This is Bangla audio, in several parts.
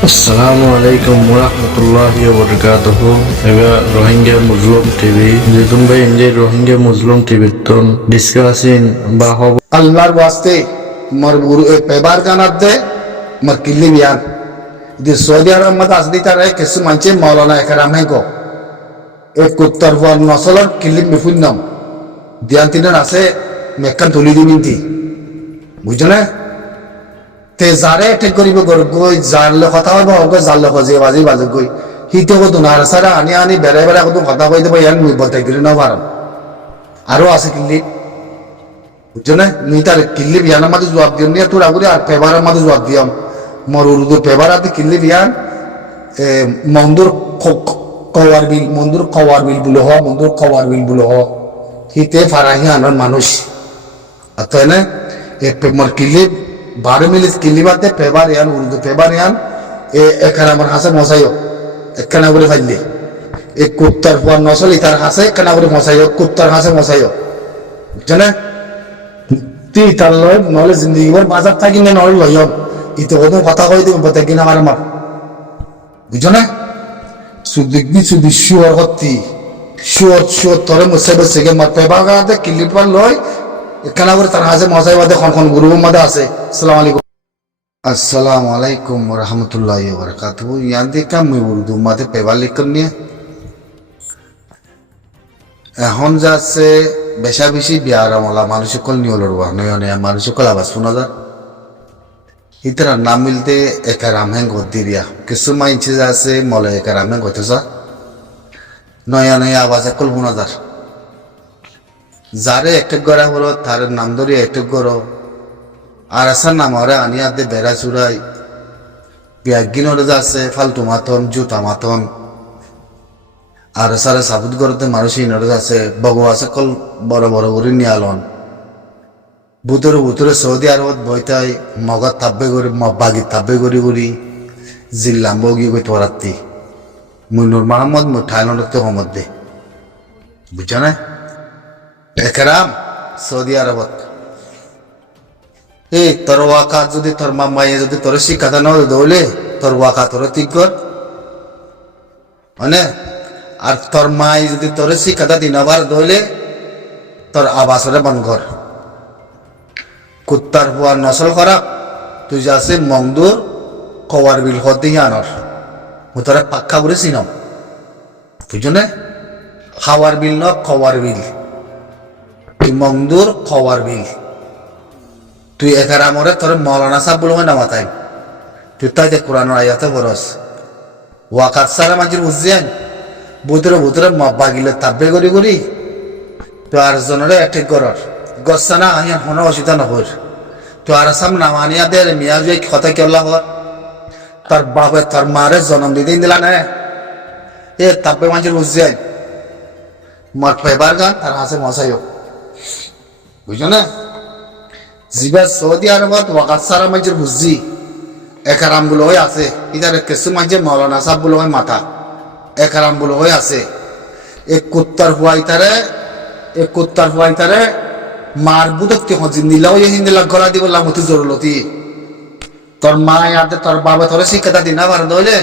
আসসালামু আলাইকুম ওরহমতুল্লাহি ওবরকাতুহু এবার রোহিঙ্গা মুসলিম টিভি যেতুন ভাই ইন্ডিয়া রোহিঙ্গা মুসলিম টিভি তন ডিসকাসিং বা হব আল্লাহর ওয়াস্তে মর গুরু পেবার জানাত দে মর কিল্লি বিয়ান দি সৌদি আরব মত আসদি তারে কিছু মানছে মাওলানা একরাম হেগো এক কুত্তর ওয়াল নসলর কিল্লি মিফুন্নম দিয়ান তিনের আছে মেক্কান তুলি দিমিনতি বুঝলে তে যারে ঠিক করিব গই জারলে কথা হইব ওকে জারলে খজে বাজি বাজে গই হিতে কো দুনার সারা আনি আনি বেড়ে বেড়ে কত কথা কই দেব ইয়ান মুই বলতে দিলি না পারম আরো আছে কিল্লি বুঝলে নি তার কিল্লি বিয়ানের মাঝে জবাব দিও নিয়ে তোর আগুরি আর পেবারের মাঝে জবাব দিয়াম মর উর্দু পেবার আদি কিল্লি বিয়ান মন্দুর কওয়ার বিল বুলো হ মন্দুর কওয়ার বিল বুলো হ হিতে ফারাহি আনার মানুষ আতনে মর কিল্লি 12 মিনিট কিল্লি বাদে পেবার ইয়ান উর্দু পেবার ইয়ান এখানে আমার হাসে মশাইও এখানে বলে ফাইলে এক কুত্তার ফুয়ার নসল ইতার হাসে এখানে বলে মশাইও কুত্তার হাসে মশাইও বুঝলে তুই তার লয় নহলে জিন্দগি ভর বাজার থাকি না নহলে লইম ইতো কত কথা কই দিম বতে কিনা আমার বুঝো না সুদি শিওর হতি শিওর তোরে মুসে বসে গে মত পেবার গাতে কিল্লি পার লয় এখানে বলে তার হাসে মশাই বাদে খন গুরুর মধ্যে আছে আসসালামু আলাইকুম ওয়া রাহমাতুল্লাহি ওয়া বারাকাতুহু ইয়ান দেখা মুই উর্দু মধ্যে পেবার লিখন নিয়ে এখন যাচ্ছে বেশা বেশি বিয়ার আমলা মানুষ সকল নিয়লর ওয়া নয়নে মানুষ সকল আবাস শোনা যায় ইতরা নাম মিলতে একারাম হেং গদিরিয়া কিছু মাইনছে যাচ্ছে মলে একারাম হেং গতেছা নয়া আওয়াজ সকল শোনা যায় যারে একটা গড়া হলো তার নাম ধরে একটা গড় আর আসার নাম ওরা আনিয়া দে বেড়া চুরাই বিয়াগিনরে যাচ্ছে ফালতু মাতন জুতা মাতন আর সারে সাবুত করতে মানুষ ইনরে যাচ্ছে ভগবা সকল বড় বড় করে নিয়ালন বুতরে সৌদি আরবত বইতাই মগত তাব্বে করে বাগি তাব্বে করি জিল্লাম বগি কই তোরাত্তি মুই নূর মাহমদ মুই থাইল্যান্ডতে হমদ দে বুঝছ না একরাম সৌদি আরবত এই তোর ওয়াকাত যদি তোর মামাইয়ে যদি তোর শিক্ষাটা না দৌলে তোর ওয়াকা তোর ঠিক কর মানে আর তোর মাই যদি তোর শিক্ষাটা দিনবার দৌলে তোর আবাসরে বন কর কুত্তার হুয়ার নসল খারাপ তুই যাচ্ছে মংদুর কওয়ার বিল হতে আনর মু তোরা পাক্কা করে চিনম বুঝছো না খাওয়ার বিল ন কওয়ার বিল তুই মংদুর কওয়ার বিল তুই একারামরে তোর মৌলানা সাহেব বলবো না মাথায় তুই তাই দেখ কোরআন আয়াতে বরস ওয়াকাত সারা মাঝির বুঝছেন বুতরে বাগিলে তাব্বে করি তো আর জনরে এটেক করর গসানা আহিয়া কোনো অসুবিধা নহর তো আর সাম নামানিয়া দে মিয়া জুই কথা কেলা হর তার বাপে তার মারে জন্ম দিদিন দিলা না এ তাব্বে মাঝির বুঝছেন মর পেবার গান তার হাসে মশাইও বুঝছো না জিবা সৌদি আরবত ওয়াকাত সারা মাঝের বুঝছি একারাম বলে হয়ে আছে ইধার কিছু মাঝে মৌলানা সাহেব বলে হয় মাথা একারাম বলে হয়ে আছে এক কুত্তার হুয়াইতারে মার বুদকতে হিন্দিলা হিন্দিলা গলা দিব লামতি জরুলতি তোর মা ইয়াতে তোর বাবা তোর শিক্ষাটা দিনা ভার দলে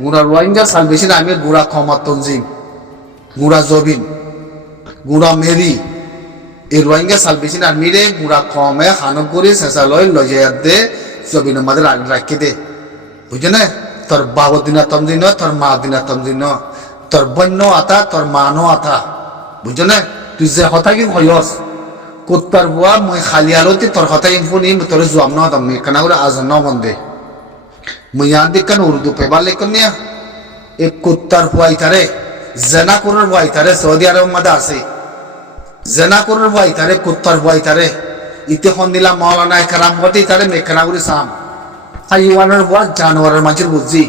গুড়া রোহিঙ্গা সালভেশন আমি গুড়া ক্ষমা তঞ্জিম গুড়া জবিন গুড়া মেরি এই রোহিঙ্গা সালভেশন আর্মিরে গুড়া কমে হানক করে শেষালয় লজায়াত দে জবিনের মাঝে রাখি দে বুঝছে না তোর বাবা দিনা তমদিন তোর মা দিনা তমদিন তোর বন্য আতা তোর মানো আতা বুঝছো না তুই যে হতা কি হয়স কুত্তার বুয়া মই খালি আলোতে তোর হতা ইনফুনি তোর জবাব না তুমি কেন করে আজ ন বন্ধে মই ইয়ান দিকান উর্দু পেবার লেখন নিয়া এক কুত্তার বুয়া ইতারে জেনা করার বুয়া ইতারে সৌদি আরব মধ্যে আছে জেনা করার বুয়া ইতারে কুত্তার বুয়া ইতারে ইতে খন দিলা মাওলানা একরাম হতে ইতারে মেখনা করে সাম হাইওয়ানের বুয়া জানোয়ারের মাঝের বুঝছি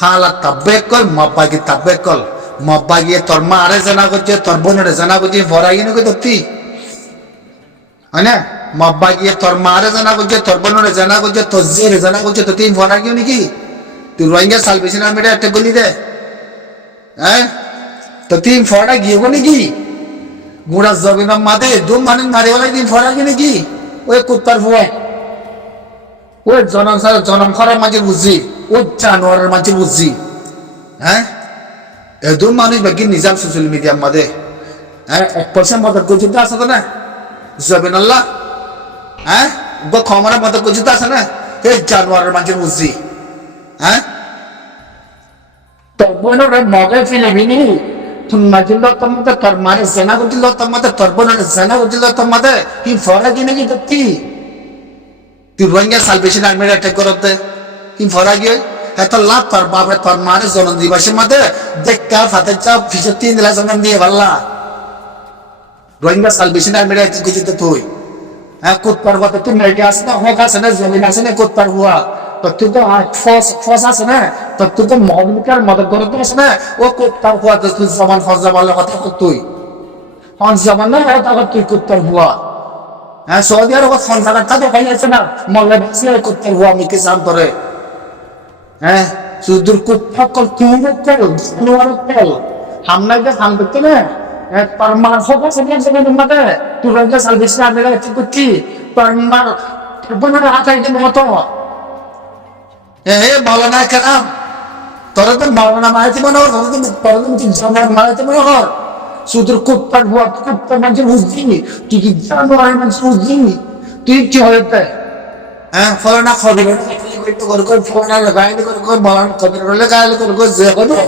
হালা তাব্বে কল মব্বাগি তাব্বে কল মব্বাগিয়ে তোর মা আরে জেনা করছে তোর বোনের জেনা করছে ভরাই নাকি ধরতি হয় না মব্বাগিয়ে তোর মা আরে জেনা করছে তোর বোনের জেনা করছে তোর জেরে জেনা করছে তো তুই ভরা গিয়ে নাকি তুই রোহিঙ্গা সালভেশন আর্মিটা একটা গলি দে হ্যাঁ তো তুই ফরা গিয়ে নাকি গুড়া জবিনা মাদে দু মানে মারে ওলাই দিন ফরা গিয়ে নাকি ওই কুত্তার ফুয়া ওই জনম করার মাঝে বুঝছি, ওই জানোয়ারের মাঝে বুঝছি। হ্যাঁ, এদম মানুষ বাকি নিজাম সোশ্যাল মিডিয়ার মাঝে, হ্যাঁ 1% মদত গজিত আছে তো না, জবিন আল্লাহ, হ্যাঁ ক্ষমার মদত গজিত আছে না, এই জানোয়ারের মাঝে বুঝছি। হ্যাঁ, তর্বনের মগে ফিলিপিনি মাজিল তোমাতে তোর মানে সেনা গজিল তোমাতে তর্বনের সেনা গজিল তোমাতে কি ফরা কি নাকি কি তুই রোহিঙ্গা সালভেশন আর্মির অ্যাটাক করতে কি ফরা গিয়ে এত লাভ তোর বাপরে তোর মানে জনম দিবসের মধ্যে দেখা ফাতে চাপ ফিসে 3 দিলা জনম দিয়ে ভাল্লা রোহিঙ্গা সালভেশন আর্মির অ্যাটাক গজিতে তুই হ্যাঁ কুত পর্বতে তুই মেটে আসে না হোক আসে না জমিন আসে না কুত পার হুয়া তো তুই তো ফস আছে না তো তুই তো মহমিকার মদত করতে আসে না ও কুত পার হুয়া তো তুই জমান ফস জামালের কথা তুই ফস জামান না তখন তুই কুত পার হুয়া হ্যাঁ সৌদি আরব সন্ধ্যাটা দেখাই যাচ্ছে না মল্লে ভাসলে কুত্তার হুয়া আমি কিসাম করে হ্যাঁ সুদূর কুত্তা কল তুই কল হামলা যে হাম করতে না পারমার হোক সেখানে সেখানে মাঠে তুই রঙে সালভিস না মেলা ঠিক করছি পারমার বোনের হাতাই দেন মতো হে মাওলানা কালাম তোরা তো মাওলানা মারাতে মনে হর তোরা তো জানার মারাতে মনে হর সুদূর কুত্তার হুয়া কুত্তার মাঝে বুঝছি তুই কি জানোয়ারের মাঝে বুঝছি তুই কি হয়েছে হ্যাঁ ফলানা খবর ফলানা লাগাইলে করে মাওলানা খবর লাগাইলে করে যে হবে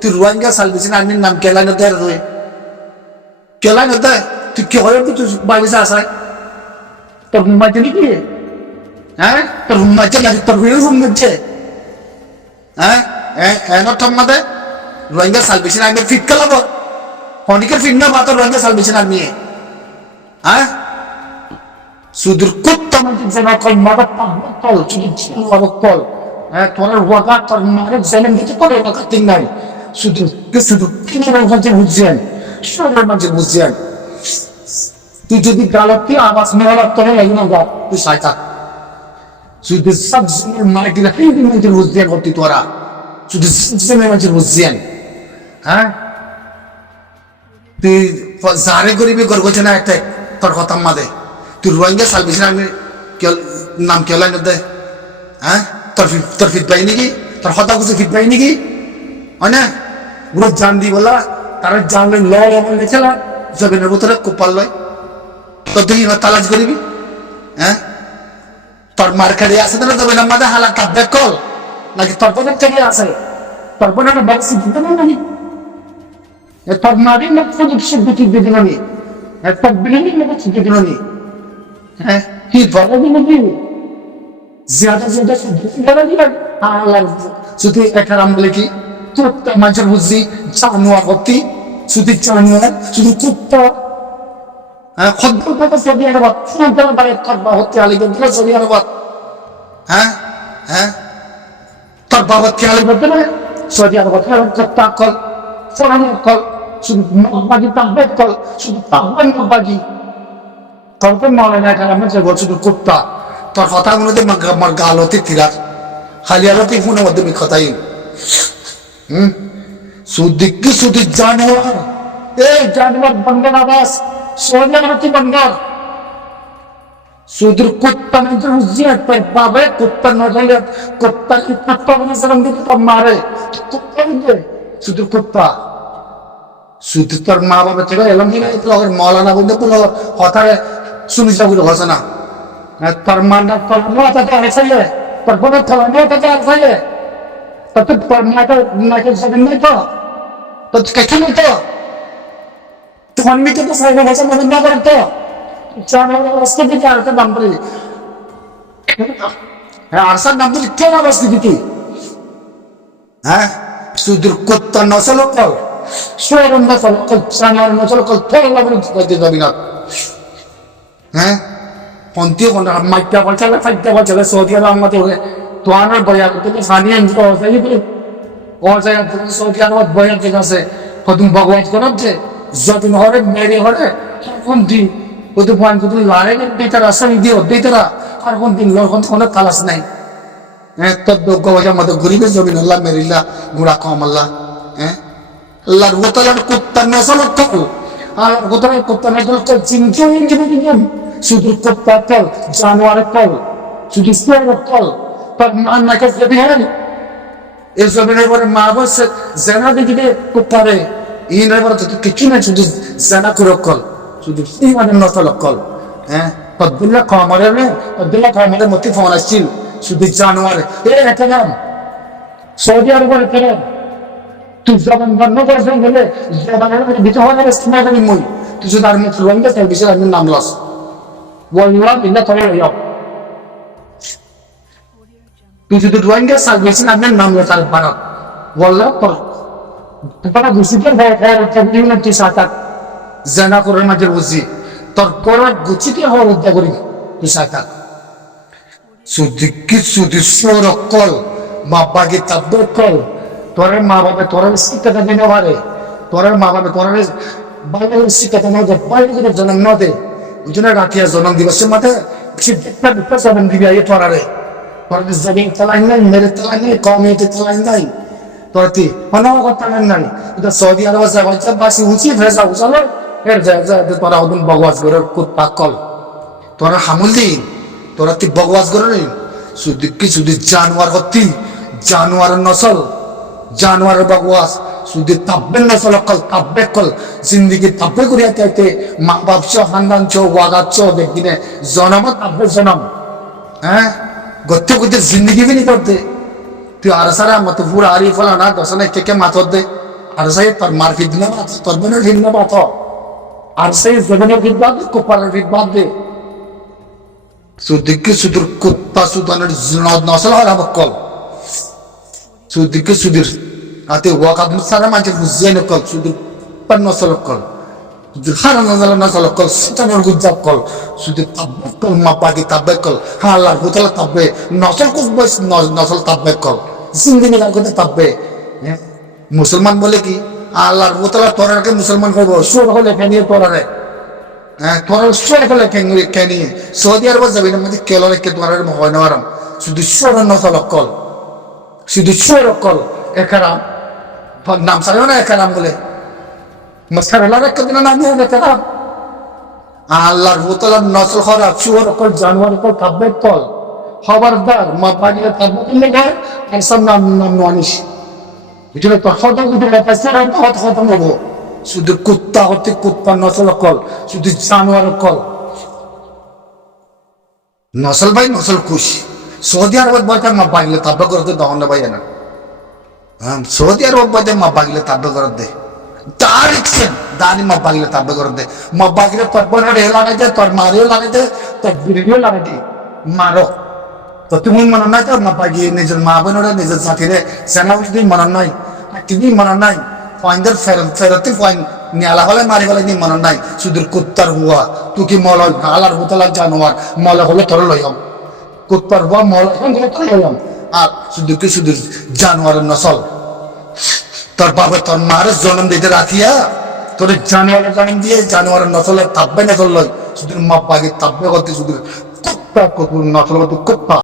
তুই রোহিঙ্গা সালভেশন আর্মির নাম কেলা না দেয় রয়ে কেলা না দেয় তুই কি হয়ে তুই বাইরে আসায় তোর মাঝে নাকি হ্যাঁ তোর মাঝে নাকি তোর রুম মধ্যে হ্যাঁ এনর মাঝে রোহিঙ্গা সালভেশন আর্মির ফিট কালাবো অনেকের ফিট না মাত্র রোহিঙ্গা সালভেশন আর্মি হ্যাঁ সুদূর কুত্তা মধ্যে যেন কল মাথা কল কল হ্যাঁ তোর ওয়াকা তোর মারে জেনেন দিতে করে ওয়াকা তিন নাই শুধু শুধু কিনার মাঝে বুঝছেন সবার মাঝে বুঝছেন তুই যদি গালাতে আওয়াজ মেলা তোরে লাগে না গা তুই সাইতা শুধু সব জনের মারে দিলা এই মাঝে বুঝছেন হতি তোরা শুধু জনের মাঝে বুঝছেন হ্যাঁ তুই যারে গরিবি গর্গছে না একটা তোর কথা মাদে তুই রোহিঙ্গা সালভেশন আর্মির নাম কেউ লাইন দে হ্যাঁ তোর ফিট পাই নাকি তোর হতা কিছু ফিট পাই নাকি হয় না পুরো জান দি বলা তারা জানলে লয় এমন লেখেলা জমিনের ভিতরে কোপাল লয় তোর তুই তালাশ করিবি হ্যাঁ তোর মার্কেটে আছে না জমিনের মাঝে হালা কাব্যে কল নাকি তোর বোনের থেকে আছে তোর বোনের বাক্সি দিতে না নাকি তোর মারি না প্রদীপ সিদ্ধি দিতে নাকি তোর বিরিয়ানি না শিখে দিল নি হ্যাঁ কি বলা দিল কি ज्यादा ज्यादा দিলেন আল্লাহ যদি একটা নাম বলে কি কুত্তা মানুষের বুঝছি জানোয়ার হতি শুধু জানোয়ার শুধু কুত্তা হ্যাঁ খদ্দর কথা সৌদি আরব সুন্দর বাড়ি করবা হতে আলিগঞ্জ সৌদি আরব হ্যাঁ হ্যাঁ তোর বাবা খেয়ালি করতে পারে সৌদি আরব কুত্তা কল ফোরানো কল শুধু মগবাজি তাব্বেদ কল শুধু তাব্বেদ মগবাজি তোর তো মাওলানা কালাম যে শুধু কুত্তা তোর কথাগুলোতে আমার গাল হতে তিরার খালি আলোতে ফোনের মধ্যে কথাই সুদিককে সুদি জানোয়ার এই জানোয়ার বন্ধন আবাস সোনিয়া হচ্ছে বন্ধন সুদূর কুত্তা মানে উজিয়াত পায় পাবে কুত্তা নজরে কুত্তা কি কুত্তা মানে সালাম দিতে তো মারে কুত্তা দিতে সুদূর কুত্তা সুদ তোর মা বাবা থেকে এলাম কিনা মৌলানা বলতে কোনো হঠাৎ শুনিস বলে হসে না তোর মানা তোর মাথাতে আসাইলে তোর বোনের তোর মাথাতে আসাইলে তোর তো তোর মাথা নাকে যাবেন নাই তো তোর কেটে নেই তো তোমার মিকে তো সাইডে গেছে মনে না করে তো জানার রাস্তা দিকে আরেকটা নাম বলি হ্যাঁ আরসার নাম বলি কেন রাস্তা দিকে হ্যাঁ সুদূর কুত্তা নসল কল সোয়ারম নসল কল জানার নসল কল ফেল লাগবে দিতে যাবি না হ্যাঁ পন্থী কোনটা মাইকা বলছে ফাইটা বলছে সৌদি আরব আমাদের তো আনার বয়া করতে ফানি এনজ ও যায় সৌদি আরব বয়া ঠিক আছে কত ভগবান করছে যতদিন হরে মেরে হরে কোন দিন কত পয়েন্ট কত লারে দিতার আসামি দিও দিতারা আর কোন দিন কোন কোন তালাশ নাই হ্যাঁ তোর যোগ্য বাজা মতো ঘুরিবে জমিন আল্লাহ মেরিল্লা গুড়া কম আল্লাহ হ্যাঁ আল্লাহর গোতালার কুত্তা নসল কল আল্লাহর গোতালার কুত্তা নসল কল চিনকে শুধু কুত্তা কল জানোয়ার কল শুধু কল তোর মান নাকে জেনে হয় এই জমিনের পরে মা বসে জেনা দিকে খুব পারে ইনের পরে তো কিছু না শুধু জেনা করে কল শুধু মানে নতল কল হ্যাঁ তদ্দুল্লাহ খামারের তদ্দুল্লাহ খামারের মধ্যে ফোন আসছিল শুধু জানুয়ারে একটা নাম সৌদি আরবের একটা নাম তুই জবান বন্ধ করেছেন বলে জবানের মধ্যে ভিতর হওয়ার ইস্তেমাল করি মই তুই যদি আর মুখ রোহিঙ্গা সার্ভিসের আমি নাম লস ওয়াল্লাহ বিল্লাহ তোরা হইও তুই যদি রোহিঙ্গা সার্ভিসের আপনার নাম লস আর বারো ওয়াল্লাহ তোর তোরা গুছিতে হয় তুই সাতাক জানা করার মাঝে বুঝি তোর করার গুছিতে হওয়ার উদ্যোগ করি তুই সাতাক সুদিকি সুদি সরকল মা বাগে তাব্বে কল তোর মা বাবা তোর শিক্ষাটা দিনে পারে তোর মা বাবা তোর বাইরের শিক্ষাটা না দেয় বাইরে জন্ম না দে ওই জন্য রাখিয়া জন্ম দিবসের মাঠে বিপ্লব জন্ম দিবি আইয়ে তোরারে তোর জমিন তালাই নাই মেরে তালাই নাই কমিউনিটি তালাই নাই তোর তুই অনাগত তালাই নাই এটা সৌদি আরব যাওয়া বাসি উচিত হয়ে যাও চলো এর যা তোরা ওদিন বগওয়াজ করে কুত্তা কল তোরা হামুল দিন তোরা তুই বগওয়াজ করে নি সুদিকি সুদি জানোয়ার হতি জানোয়ারের নসল জানোয়ারের বগওয়াজ সুদি তাব্বের নসল কল তাব্বে কল জিন্দিগি তাব্বে করিয়া চাইতে মা বাপ চ খানদান চ ওয়াগাত চ দেখদিনে জনম তাব্বে জনম হ্যাঁ গত্তে গত্তে জিন্দিগি भी नहीं करते তুই আর সারা মত পুরা আরি ফলা না দশনে থেকে মাথর দে আর সাই তোর মার ফিদনা বাত তোর বনের ফিদনা বাত আর সাই জমিনের ফিদবাদ কোপারের ফিদবাদ দে সুদিকে সুদূর কুত্তা সুদানের নসল হরা বকল সুদিকে সুদীর আতে ওয়াকাত মুসারা মাঝে বুঝিয়ে নকল সুদূর পান নসল কল সুদূর হারা নসল কল সিটানোর গুজাব কল সুদূর তাব্বে কল মাপাকি তাব্বে কল হ্যাঁ আল্লাহর হুতালা তাব্বে নসল কুসবে নসল তাব্বে কল জিন্দিগি গান করতে তাব্বে মুসলমান বলে কি আল্লাহর হুতালা তোরাকে মুসলমান করবো সুর হলে ফেনিয়ে তোরারে তোরা সরে ফেলে কেনি সৌদি আরব যাবি না মধ্যে কেলো রেখে তোমার হয় না আরাম শুধু সর নসল কল শুধু সর কল একারাম নাম সারেও না একারাম বলে মশারেলা রেখে দিন নাম নিয়ে একারাম আল্লাহর বোতলার নসল খারাপ শুয়ার কল জানোয়ার কল কাব্যে কল খবরদার মা বাড়িয়ে কাব্য করলে গায়ে আর সব নাম নাম নানিস বুঝলে তো খতম যদি লেখাচ্ছে খতম হবো শুধু কুত্তা হতে কুত্তা নসল কল শুধু জানোয়ার কল নসল ভাই নসল খুশি সৌদি আরব বলতে মা বাগলে তাব্বা করতে দহন ভাই না সৌদি আরব বলতে মা বাগলে তাব্বা করে দে ডাইরেকশন দানি মা বাগলে তাব্বা করে দে মা বাগলে তোর বোনের এ লাগাই দে তোর মারেও লাগাই দে তোর বিড়িও লাগাই দে মারো তো তুমি মনে নাই তোর মা বাগিয়ে নিজের মা বোনের নিজের সাথীরে সেনা বুঝতেই মনে নাই তিনি মনে নাই পয়েন্টের ফেরতে পয়েন্ট নিয়ালা হলে মারি হলে নি মনে নাই শুধু কুত্তার হুয়া তুই কি মল আলার হুতলা জানোয়ার মলে হলে তোর লইম কুত্তার হুয়া মল হলে তোর লইম আর শুধু কি শুধু জানোয়ারের নসল তোর বাবা তোর মার জন্ম দিতে রাখিয়া তোর জানোয়ারের জন্ম দিয়ে জানোয়ারের নসলের তাব্বে নসল লয় শুধু মা বাগে তাব্বে করতে শুধু কুত্তা নসল করতে কুত্তা